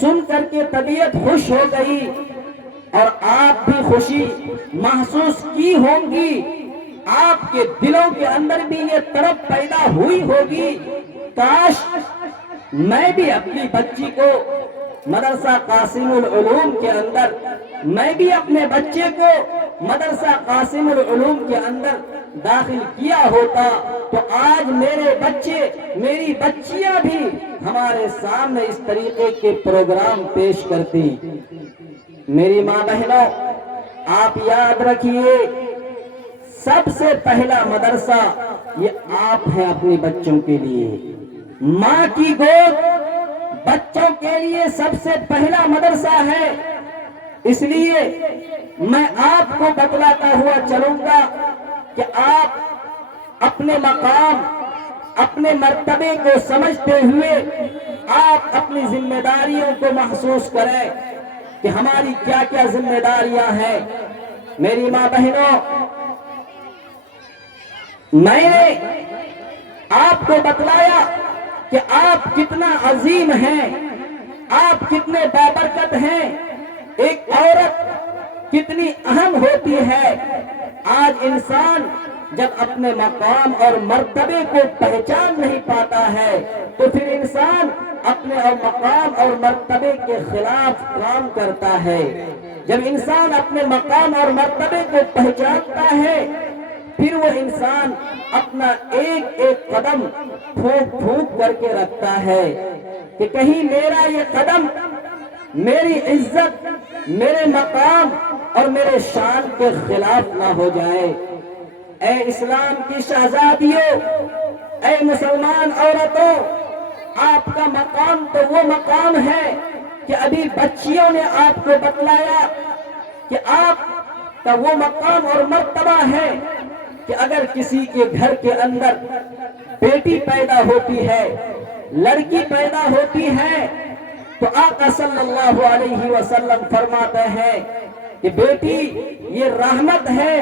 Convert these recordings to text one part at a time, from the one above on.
سن کر کے طبیعت خوش ہو گئی اور آپ بھی خوشی محسوس کی ہوں گی، آپ کے دلوں کے اندر بھی یہ تڑپ پیدا ہوئی ہوگی، کاش میں بھی اپنی بچی کو مدرسہ قاسم العلوم کے اندر، میں بھی اپنے بچے کو مدرسہ قاسم العلوم کے اندر داخل کیا ہوتا تو آج میرے بچے، میری بچیاں بھی ہمارے سامنے اس طریقے کے پروگرام پیش کرتی۔ میری ماں بہنوں، آپ یاد رکھیے، سب سے پہلا مدرسہ یہ آپ ہیں اپنی بچوں کے لیے۔ ماں کی گود بچوں کے لیے سب سے پہلا مدرسہ ہے، اس لیے میں آپ کو بتلاتا ہوا چلوں گا کہ آپ اپنے مقام، اپنے مرتبے کو سمجھتے ہوئے آپ اپنی ذمہ داریوں کو محسوس کریں کہ ہماری کیا کیا ذمہ داریاں ہیں۔ میری ماں بہنوں، میں نے آپ کو بتلایا کہ آپ کتنا عظیم ہیں، آپ کتنے بابرکت ہیں، ایک عورت کتنی اہم ہوتی ہے۔ آج انسان جب اپنے مقام اور مرتبے کو پہچان نہیں پاتا ہے تو پھر انسان اپنے مقام اور مرتبے کے خلاف کام کرتا ہے۔ جب انسان اپنے مقام اور مرتبے کو پہچانتا ہے پھر وہ انسان اپنا ایک ایک قدم پھونک پھونک کر کے رکھتا ہے کہ کہیں میرا یہ قدم میری عزت، میرے مقام اور میرے شان کے خلاف نہ ہو جائے۔ اے اسلام کی شہزادیوں، اے مسلمان عورتوں، آپ کا مقام تو وہ مقام ہے کہ ابھی بچیوں نے آپ کو بتلایا کہ آپ کا وہ مقام اور مرتبہ ہے کہ اگر کسی کے گھر کے اندر بیٹی پیدا ہوتی ہے، لڑکی پیدا ہوتی ہے تو آقا صلی اللہ علیہ وسلم فرماتے ہیں کہ بیٹی یہ رحمت ہے۔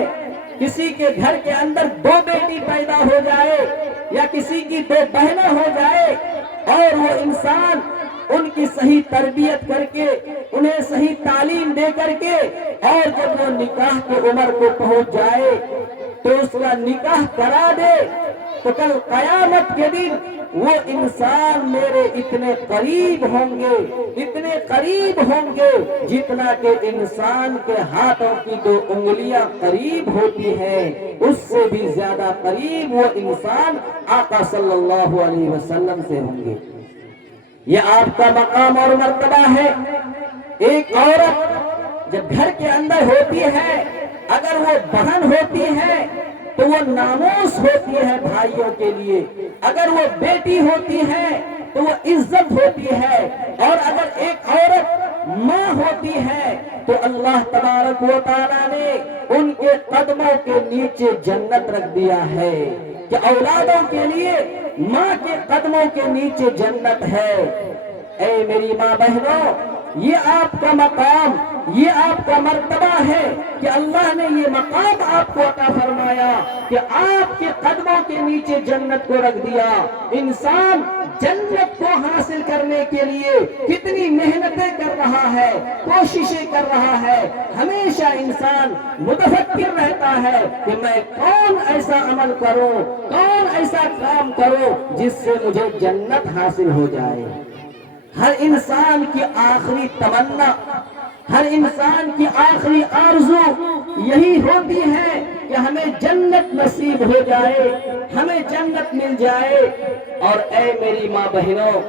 کسی کے گھر کے اندر دو بیٹی پیدا ہو جائے یا کسی کی دو بہنیں ہو جائے اور وہ انسان ان کی صحیح تربیت کر کے، انہیں صحیح تعلیم دے کر کے اور جب وہ نکاح کی عمر کو پہنچ جائے تو اس کا نکاح کرا دے تو کل قیامت کے دن وہ انسان میرے اتنے قریب ہوں گے، اتنے قریب ہوں گے جتنا کہ انسان کے ہاتھوں کی دو انگلیاں قریب ہوتی ہیں، اس سے بھی زیادہ قریب وہ انسان آقا صلی اللہ علیہ وسلم سے ہوں گے۔ یہ آپ کا مقام اور مرتبہ ہے۔ ایک عورت جب گھر کے اندر ہوتی ہے، اگر وہ بہن ہوتی ہے تو وہ ناموس ہوتی ہے بھائیوں کے لیے، اگر وہ بیٹی ہوتی ہے تو وہ عزت ہوتی ہے، اور اگر ایک عورت ماں ہوتی ہے تو اللہ تبارک و تعالیٰ نے ان کے قدموں کے نیچے جنت رکھ دیا ہے کہ اولادوں کے لیے ماں کے قدموں کے نیچے جنت ہے۔ اے میری ماں بہنوں، یہ آپ کا مقام، یہ آپ کا مرتبہ ہے کہ اللہ نے یہ مقام آپ کو عطا فرمایا کہ آپ کے قدموں کے نیچے جنت کو رکھ دیا۔ انسان جنت کو حاصل کرنے کے لیے کتنی محنتیں کر رہا ہے، کوششیں کر رہا ہے، ہمیشہ انسان متفکر رہتا ہے کہ میں کون ایسا عمل کروں، کون ایسا کام کروں جس سے مجھے جنت حاصل ہو جائے۔ ہر انسان کی آخری تمنا، ہر انسان کی آخری آرزو یہی ہوتی ہے کہ ہمیں جنت نصیب ہو جائے، ہمیں جنت مل جائے۔ اور اے میری ماں بہنوں،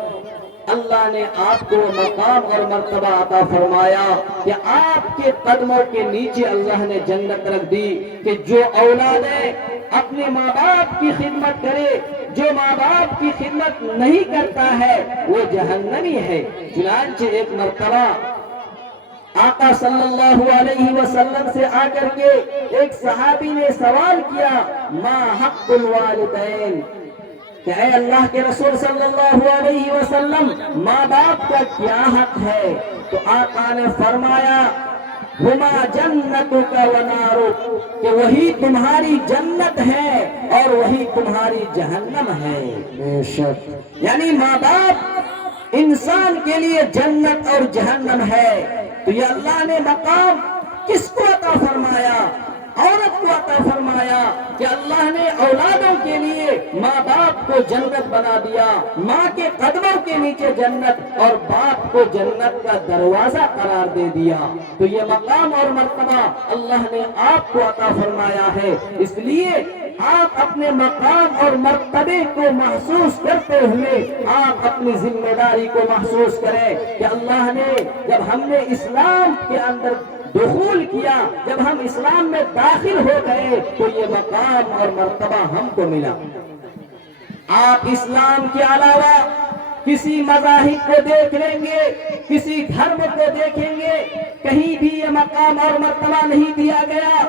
اللہ نے آپ کو مقام اور مرتبہ عطا فرمایا کہ آپ کے قدموں کے نیچے اللہ نے جنت رکھ دی کہ جو اولادیں اپنے ماں باپ کی خدمت کرے، جو ماں باپ کی خدمت نہیں کرتا ہے وہ جہنمی ہے۔ چنانچہ ایک مرتبہ آقا صلی اللہ علیہ وسلم سے آ کر کے ایک صحابی نے سوال کیا، ما حق الوالدین، کہ اے اللہ کے رسول صلی اللہ علیہ وسلم ماں باپ کا کیا حق ہے؟ تو آقا نے فرمایا، ہما جنتک و نارک، کہ وہی تمہاری جنت ہے اور وہی تمہاری جہنم ہے۔ بے شک، یعنی ماں باپ انسان کے لیے جنت اور جہنم ہے، تو یہ اللہ نے مقام کس کو عطا فرمایا؟ عورت کو عطا فرمایا کہ اللہ نے اولادوں کے لیے ماں باپ کو جنت بنا دیا، ماں کے قدموں کے نیچے جنت اور باپ کو جنت کا دروازہ قرار دے دیا۔ تو یہ مقام اور مرتبہ اللہ نے آپ کو عطا فرمایا ہے، اس لیے آپ اپنے مقام اور مرتبے کو محسوس کرتے ہوئے آپ اپنی ذمہ داری کو محسوس کریں کہ اللہ نے جب ہم نے اسلام کے اندر دخول کیا، جب ہم اسلام میں داخل ہو گئے تو یہ مقام اور مرتبہ ہم کو ملا۔ آپ اسلام کے علاوہ کسی مذاہب کو دیکھ لیں گے، کسی دھرم کو دیکھیں گے، کہیں بھی یہ مقام اور مرتبہ نہیں دیا گیا،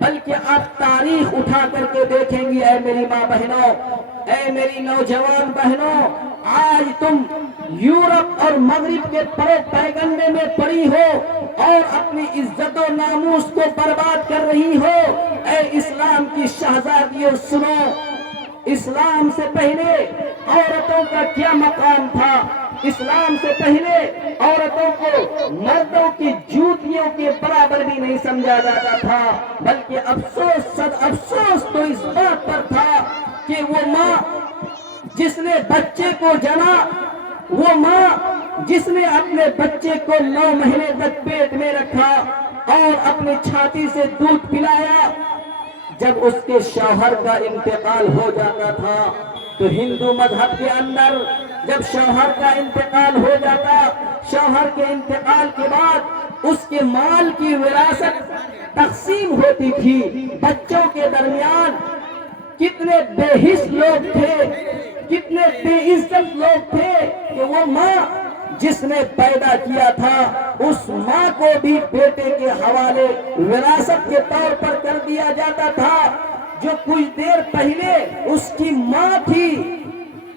بلکہ آپ تاریخ اٹھا کر کے دیکھیں گے۔ اے میری ماں بہنوں، اے میری نوجوان بہنوں، آج تم یورپ اور مغرب کے پیغمبر میں پڑی ہو اور اپنی عزت و ناموس کو برباد کر رہی ہو۔ اے اسلام کی شہزادیوں سنو، اسلام سے پہلے عورتوں کا کیا مقام تھا؟ اسلام سے پہلے عورتوں کو مردوں کی جوتیوں کے برابر بھی نہیں سمجھا جاتا تھا، بلکہ افسوس صد افسوس تو اس بات پر تھا کہ وہ ماں جس نے بچے کو جنا، وہ ماں جس نے اپنے بچے کو 9 مہینے تک پیٹ میں رکھا اور اپنی چھاتی سے دودھ پلایا، جب اس کے شوہر کا انتقال ہو جاتا تھا تو ہندو مذہب کے اندر جب شوہر کا انتقال ہو جاتا، شوہر کے انتقال کے بعد اس کے مال کی وراثت تقسیم ہوتی تھی۔ بچوں کے درمیان کتنے بے حس لوگ تھے، کتنے بے عزت لوگ تھے کہ وہ ماں جس نے پیدا کیا تھا اس ماں کو بھی بیٹے کے حوالے وراثت کے طور پر کر دیا جاتا تھا، جو کچھ دیر پہلے اس کی ماں تھی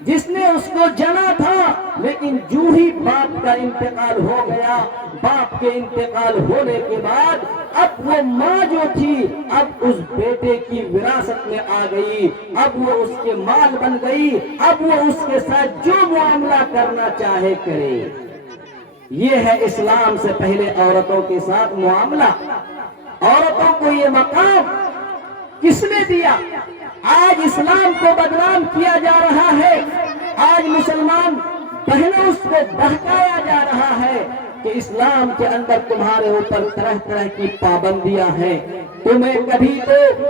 جس نے اس کو جنا تھا، لیکن جو ہی باپ کا انتقال ہو گیا، باپ کے انتقال ہونے کے بعد اب وہ ماں جو تھی اب اس بیٹے کی وراثت میں آ گئی، اب وہ اس کے مال بن گئی، اب وہ اس کے ساتھ جو معاملہ کرنا چاہے کرے۔ یہ ہے اسلام سے پہلے عورتوں کے ساتھ معاملہ۔ عورتوں کو یہ مقام کس نے دیا؟ آج اسلام کو بدنام کیا جا رہا ہے، آج مسلمان بہنوں کو بہکایا جا رہا ہے کہ اسلام کے اندر تمہارے اوپر طرح طرح کی پابندیاں ہیں، تمہیں کبھی تو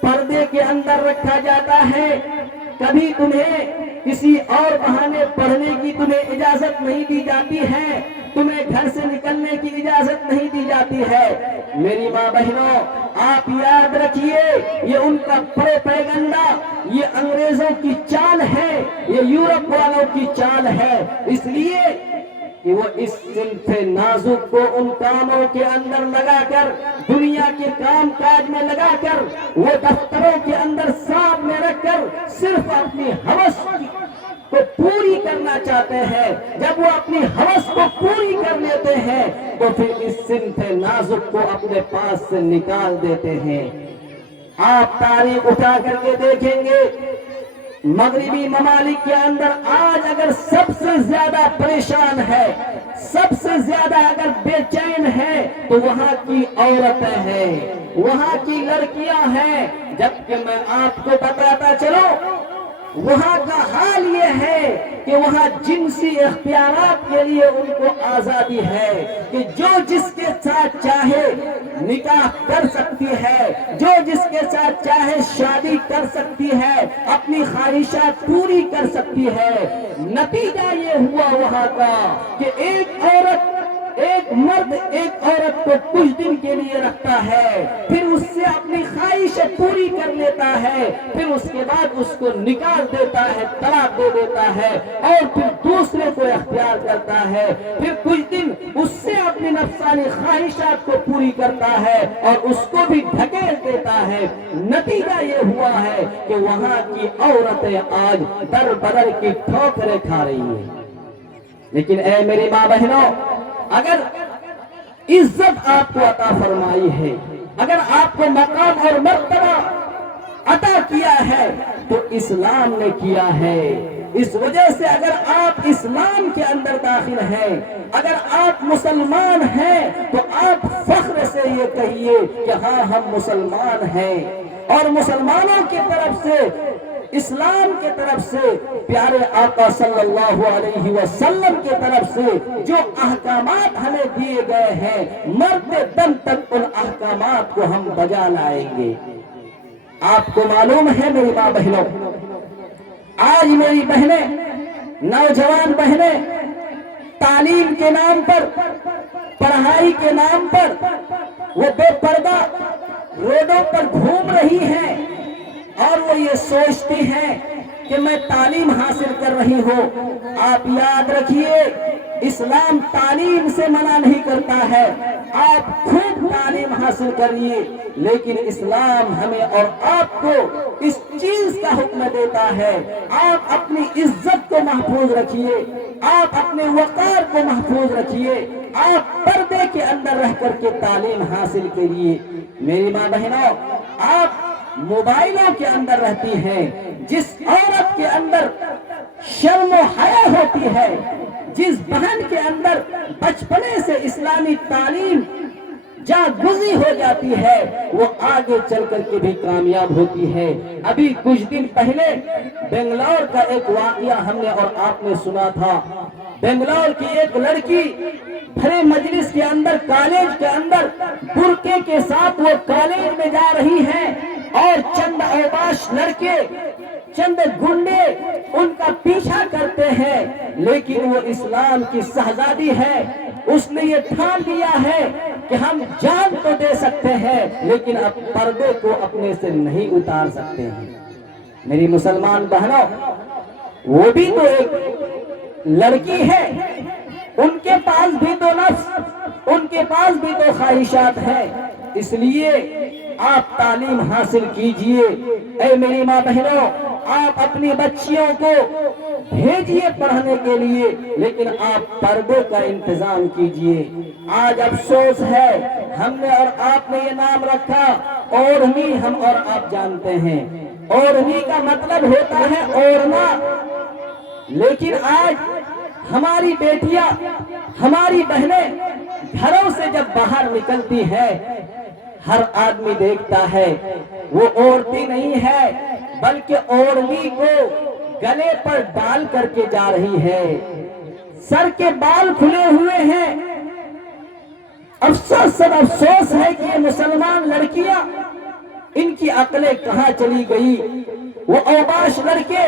پردے کے اندر رکھا جاتا ہے، کبھی تمہیں کسی اور بہانے پڑھنے کی تمہیں اجازت نہیں دی جاتی ہے، تمہیں گھر سے نکلنے کی اجازت نہیں دی جاتی ہے۔ میری ماں بہنوں، آپ یاد رکھیے، یہ ان کا پروپیگنڈا، یہ انگریزوں کی چال ہے، یہ یورپ والوں کی چال ہے، اس لیے کہ وہ اس صنف نازک کو ان کاموں کے اندر لگا کر، دنیا کے کام کاج میں لگا کر، وہ دفتروں کے اندر ساتھ میں رکھ کر صرف اپنی ہوس کو پوری کرنا چاہتے ہیں۔ جب وہ اپنی ہوس کو پوری کر لیتے ہیں تو پھر اس صنف نازک کو اپنے پاس سے نکال دیتے ہیں۔ آپ تاریخ اٹھا کر کے دیکھیں گے، مغربی ممالک کے اندر آج اگر سب سے زیادہ پریشان ہے، سب سے زیادہ اگر بے چین ہے تو وہاں کی عورتیں ہیں، وہاں کی لڑکیاں ہیں، جبکہ میں آپ کو بتاتا چلوں وہاں کا حال یہ ہے کہ وہاں جنسی اختیارات کے لیے ان کو آزادی ہے کہ جو جس کے ساتھ چاہے نکاح کر سکتی ہے، جو جس کے ساتھ چاہے شادی کر سکتی ہے، اپنی خواہشات پوری کر سکتی ہے۔ نتیجہ یہ ہوا وہاں کا کہ ایک مرد ایک عورت کو کچھ دن کے لیے رکھتا ہے، پھر اس سے اپنی خواہشیں پوری کر لیتا ہے، پھر اس کے بعد اس کو نکال دیتا ہے، طلاق دے دیتا ہے، اور پھر دوسرے کو اختیار کرتا ہے، پھر کچھ دن اس سے اپنی نفسانی خواہشات کو پوری کرتا ہے اور اس کو بھی دھکیل دیتا ہے۔ نتیجہ یہ ہوا ہے کہ وہاں کی عورتیں آج در بدر کی ٹھوکریں کھا رہی ہیں۔ لیکن اے میری ماں بہنوں، اگر عزت آپ کو عطا فرمائی ہے، اگر آپ کو مقام اور مرتبہ عطا کیا ہے تو اسلام نے کیا ہے۔ اس وجہ سے اگر آپ اسلام کے اندر داخل ہیں، اگر آپ مسلمان ہیں، تو آپ فخر سے یہ کہیے کہ ہاں ہم مسلمان ہیں، اور مسلمانوں کی طرف سے، اسلام کی طرف سے، پیارے آقا صلی اللہ علیہ وسلم کی طرف سے جو احکامات ہمیں دیے گئے ہیں، مرتے دم تک ان احکامات کو ہم بجا لائیں گے۔ آپ کو معلوم ہے میری ماں بہنوں، آج میری بہنیں، نوجوان بہنیں تعلیم کے نام پر، پڑھائی کے نام پر وہ بے پردہ روڈوں پر گھوم رہی ہیں، اور وہ یہ سوچتی ہیں کہ میں تعلیم حاصل کر رہی ہوں۔ آپ یاد رکھیے، اسلام تعلیم سے منع نہیں کرتا ہے، آپ خوب تعلیم حاصل کریے، لیکن اسلام ہمیں اور آپ کو اس چیز کا حکم دیتا ہے، آپ اپنی عزت کو محفوظ رکھیے، آپ اپنے وقار کو محفوظ رکھیے، آپ پردے کے اندر رہ کر کے تعلیم حاصل کریے۔ میری ماں بہنوں، آپ موبائلوں کے اندر رہتی ہیں، جس عورت کے اندر شرم و حیا ہوتی ہے، جس بہن کے اندر بچپنے سے اسلامی تعلیم جاگزی ہو جاتی ہے، وہ آگے چل کر کے بھی کامیاب ہوتی ہے۔ ابھی کچھ دن پہلے بنگلور کا ایک واقعہ ہم نے اور آپ نے سنا تھا۔ بنگلور کی ایک لڑکی بھرے مجلس کے اندر، کالج کے اندر برقعے کے ساتھ وہ کالج میں جا رہی ہے، اور چند اوباش لڑکے، چند گنڈے ان کا پیچھا کرتے ہیں، لیکن وہ اسلام کی شہزادی ہے، اس نے یہ ٹھان لیا ہے کہ ہم جان تو دے سکتے ہیں لیکن اب پردے کو اپنے سے نہیں اتار سکتے ہیں۔ میری مسلمان بہنوں، وہ بھی تو ایک لڑکی ہے، ان کے پاس بھی تو نفس، ان کے پاس بھی تو خواہشات ہیں، اس لیے آپ تعلیم حاصل کیجئے۔ اے میری ماں بہنوں، آپ اپنی بچیوں کو بھیجئے پڑھنے کے لیے، لیکن آپ پردے کا انتظام کیجئے۔ آج افسوس ہے، ہم نے اور آپ نے یہ نام رکھا اوڑھنی، ہم اور آپ جانتے ہیں اوڑھنی کا مطلب ہوتا ہے اوڑھنا، لیکن آج ہماری بیٹیاں، ہماری بہنیں گھروں سے جب باہر نکلتی ہیں، ہر آدمی دیکھتا ہے وہ اوڑھتی نہیں ہے، بلکہ اوڑھنی کو گلے پر ڈال کر کے جا رہی ہے، سر کے بال کھلے ہوئے ہیں۔ افسوس سب افسوس ہے کہ یہ مسلمان لڑکیاں، ان کی عقلیں کہاں چلی گئی؟ وہ اوباش لڑکے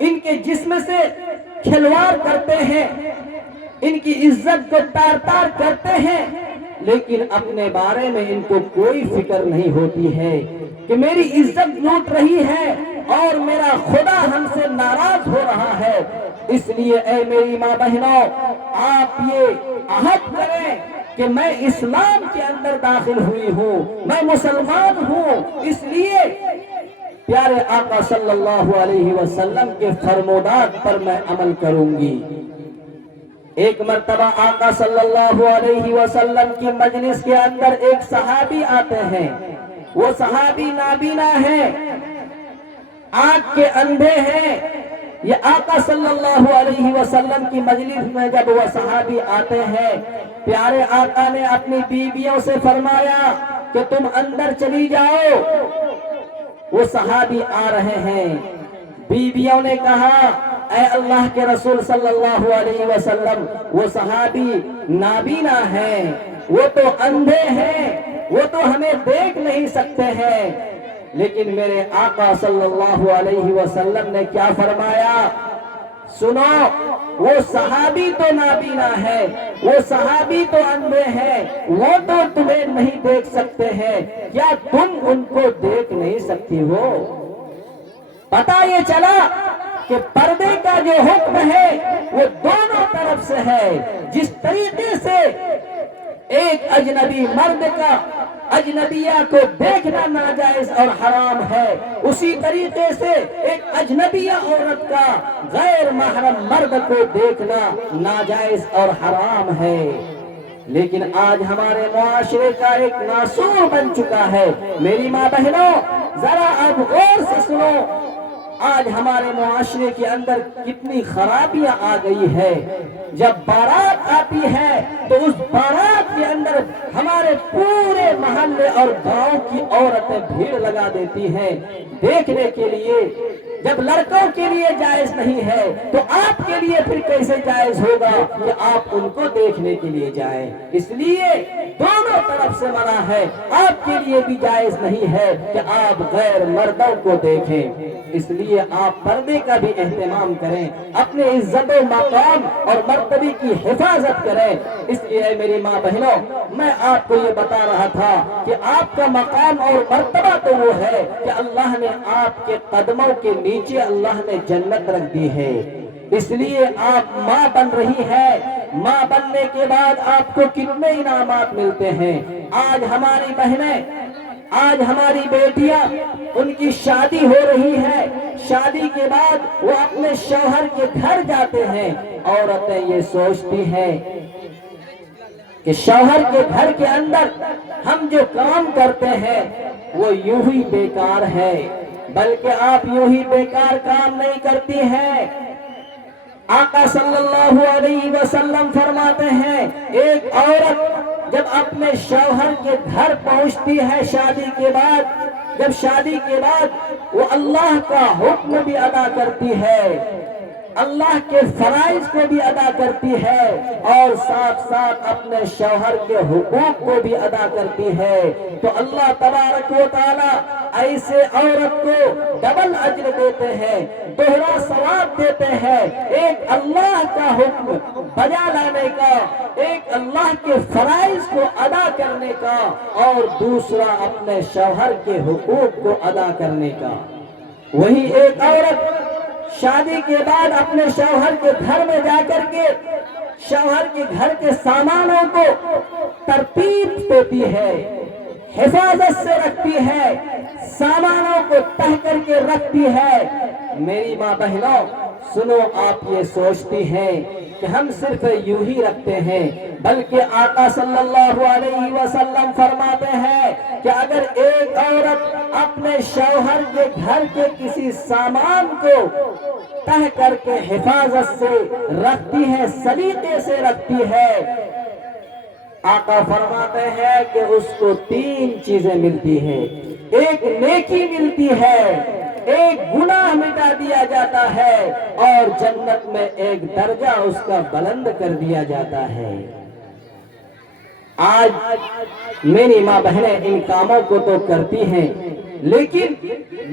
ان کے جسم سے کھلواڑ کرتے ہیں، ان کی عزت کو تار تار کرتے ہیں، لیکن اپنے بارے میں ان کو کوئی فکر نہیں ہوتی ہے کہ میری عزت لوٹ رہی ہے اور میرا خدا ہم سے ناراض ہو رہا ہے۔ اس لیے اے میری ماں بہنوں، آپ یہ عہد کریں کہ میں اسلام کے اندر داخل ہوئی ہوں، میں مسلمان ہوں، اس لیے پیارے آقا صلی اللہ علیہ وسلم کے فرمودات پر میں عمل کروں گی۔ ایک مرتبہ آقا صلی اللہ علیہ وسلم کی مجلس کے اندر ایک صحابی آتے ہیں، وہ صحابی نابینا ہیں، آنکھ کے اندھے ہیں۔ یہ آقا صلی اللہ علیہ وسلم کی مجلس میں جب وہ صحابی آتے ہیں، پیارے آقا نے اپنی بیویوں سے فرمایا کہ تم اندر چلی جاؤ۔ وہ صحابی آ رہے ہیں، بیویوں نے کہا اے اللہ کے رسول صلی اللہ علیہ وسلم، وہ صحابی نابینا ہیں، وہ تو اندھے ہیں، وہ تو ہمیں دیکھ نہیں سکتے ہیں۔ لیکن میرے آقا صلی اللہ علیہ وسلم نے کیا فرمایا؟ سنو، وہ صحابی تو نابینا ہے، وہ صحابی تو اندھے ہیں، وہ تو تمہیں نہیں دیکھ سکتے ہیں، کیا تم ان کو دیکھ نہیں سکتی ہو؟ پتہ یہ چلا کہ پردے کا جو حکم ہے وہ دونوں طرف سے ہے۔ جس طریقے سے ایک اجنبی مرد کا اجنبیہ کو دیکھنا ناجائز اور حرام ہے، اسی طریقے سے ایک اجنبیہ عورت کا غیر محرم مرد کو دیکھنا ناجائز اور حرام ہے۔ لیکن آج ہمارے معاشرے کا ایک ناسور بن چکا ہے۔ میری ماں بہنوں، ذرا اب غور سے سنو، آج ہمارے معاشرے کے اندر کتنی خرابیاں آ گئی ہے. جب بارات آتی ہے تو اس بارات کے اندر ہمارے پورے محلے اور گاؤں کی عورتیں بھیڑ لگا دیتی ہیں دیکھنے کے لیے. جب لڑکوں کے لیے جائز نہیں ہے تو آپ کے لیے پھر کیسے جائز ہوگا کہ آپ ان کو دیکھنے کے لیے جائیں؟ اس لیے دونوں طرف سے منع ہے. آپ کے لیے بھی جائز نہیں ہے کہ آپ غیر مردوں کو دیکھیں. اس لیے آپ پردے کا بھی اہتمام کریں, اپنے عزت و مقام اور مرتبے کی حفاظت کریں. اس لیے میری ماں بہنوں, میں آپ کو یہ بتا رہا تھا کہ آپ کا مقام اور مرتبہ تو وہ ہے کہ اللہ نے آپ کے قدموں کے نیچے اللہ نے جنت رکھ دی ہے. اس لیے آپ ماں بن رہی ہے, ماں بننے کے بعد آپ کو کتنے انعامات ملتے ہیں. آج ہماری بہنیں, آج ہماری بیٹیاں, ان کی شادی ہو رہی ہے, شادی کے بعد وہ اپنے شوہر کے گھر جاتے ہیں. عورتیں یہ سوچتی ہیں کہ شوہر کے گھر کے اندر ہم جو کام کرتے ہیں وہ یوں ہی بیکار ہے, بلکہ آپ یوں ہی بیکار کام نہیں کرتی ہیں. آقا صلی اللہ علیہ وسلم فرماتے ہیں, ایک عورت جب اپنے شوہر کے گھر پہنچتی ہے شادی کے بعد, جب شادی کے بعد وہ اللہ کا حکم بھی ادا کرتی ہے, اللہ کے فرائض کو بھی ادا کرتی ہے, اور ساتھ ساتھ اپنے شوہر کے حقوق کو بھی ادا کرتی ہے, تو اللہ تبارک و تعالی ایسے عورت کو ڈبل اجر دیتے ہیں, دوہرا ثواب دیتے ہیں. ایک اللہ کا حکم بجا لانے کا, ایک اللہ کے فرائض کو ادا کرنے کا, اور دوسرا اپنے شوہر کے حقوق کو ادا کرنے کا. وہی ایک عورت شادی کے بعد اپنے شوہر کے گھر میں جا کر کے شوہر کے گھر کے سامانوں کو ترتیب دیتی ہے, حفاظت سے رکھتی ہے, سامانوں کو تہ کر کے رکھتی ہے. میری ماں بہنوں سنو, آپ یہ سوچتی ہیں کہ ہم صرف یوں ہی رکھتے ہیں, بلکہ آقا صلی اللہ علیہ وسلم فرماتے ہیں کہ اگر ایک عورت اپنے شوہر کے گھر کے کسی سامان کو تہ کر کے حفاظت سے رکھتی ہے, سلیقے سے رکھتی ہے, آقا فرماتے ہیں کہ اس کو 3 چیزیں ملتی ہیں. ایک نیکی ملتی ہے, ایک گناہ مٹا دیا جاتا ہے, اور جنت میں ایک درجہ اس کا بلند کر دیا جاتا ہے. آج میری ماں بہنیں ان کاموں کو تو کرتی ہیں, لیکن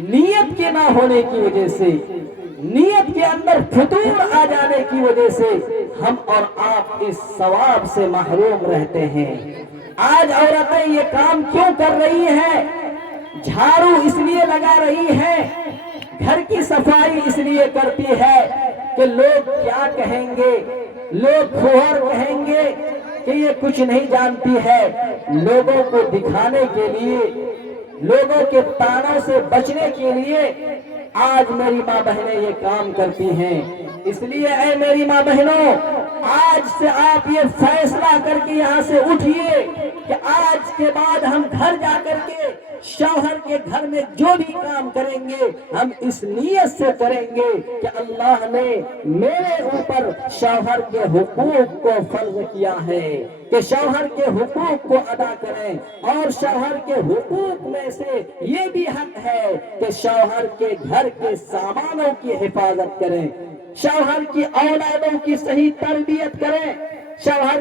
نیت کے نہ ہونے کی وجہ سے, نیت کے اندر فتور آ جانے کی وجہ سے ہم اور آپ اس ثواب سے محروم رہتے ہیں. آج عورتیں یہ کام کیوں کر رہی ہیں؟ جھاڑو اس لیے لگا رہی ہے, گھر کی صفائی اس لیے کرتی ہے کہ لوگ کیا کہیں گے, لوگ کھوہر کہیں گے کہ یہ کچھ نہیں جانتی ہے. لوگوں کو دکھانے کے لیے, لوگوں کے تانوں سے بچنے کے لیے آج میری ماں بہنیں یہ کام کرتی ہیں. اس لیے اے میری ماں بہنوں, آج سے آپ یہ فیصلہ کر کے یہاں سے اٹھیے کہ آج کے بعد ہم گھر جا کر کے شوہر کے گھر میں جو بھی کام کریں گے ہم اس نیت سے کریں گے کہ اللہ نے میرے اوپر شوہر کے حقوق کو فرض کیا ہے کہ شوہر کے حقوق کو ادا کریں, اور شوہر کے حقوق میں سے یہ بھی حق ہے کہ شوہر کے گھر کے سامانوں کی حفاظت کریں, شوہر کی اولادوں کی صحیح تربیت کریں, شوہر